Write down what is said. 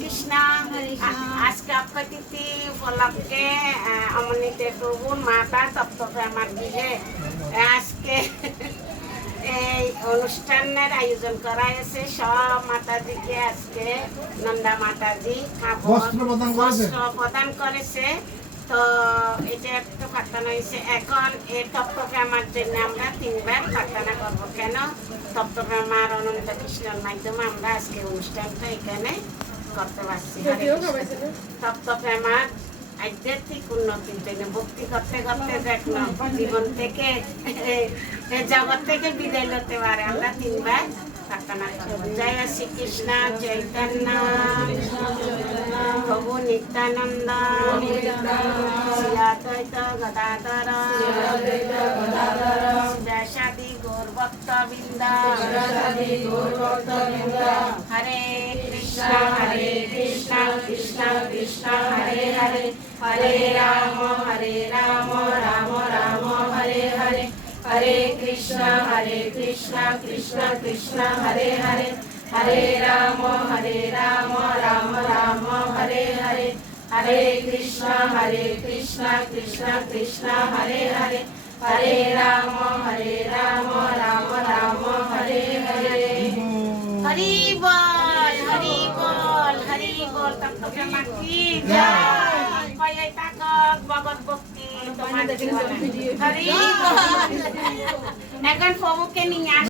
কৃষ্ণ আজকে অক্ষয় তিথি উপলক্ষে অমনিতে প্রভু মাতা তপ্তপে আমার গৃহে আজকে এই অনুষ্ঠানের আয়োজন করা হয়েছে। সব মাতাজিকে আজকে নন্দা মাতাজি বস্ত্র প্রদান করেছে। তো এটা একটু প্রার্থনা হয়েছে। এখন এই তপ্তপে আমার জন্য আমরা 3 বার প্রার্থনা করবো। কেন? তপ্তপে আমার অনন্ত কৃষ্ণের মাধ্যমে আমরা আজকে অনুষ্ঠানটা এখানে করতে পারছি। তপ্তপে আমার আধ্যাত্মিক উন্নতির জন্য ভক্তি করতে করতে দেখলাম জীবন থেকে জগৎ থেকে বিদায় হতে পারে। আমরা 3 বার প্রার্থনা করবো। জয় শ্রীকৃষ্ণ চৈতন্য প্রভু নিত্যানন্দ শ্রী অদ্বৈত গদাধর শিবাসাদি গৌর ভক্তবৃন্দ হরে কৃষ্ণ কৃষ্ণ কৃষ্ণ হরে হরে হরে রাম রাম রাম হরে হরে হরে কৃষ্ণ কৃষ্ণ কৃষ্ণ হরে হরে হরে রাম রাম রাম হরে হরে হরে কৃষ্ণ কৃষ্ণ কৃষ্ণ হরে হরে হরে রাম রাম রাম হরে হরে। হরি বল হরি বল হরি বল। তপ্তপে মা কি জয়। পায়ে তাকত ভগৎ ভক্তি তোমার জীবনে। হরি বল। এখন প্রভুকে নিয়ে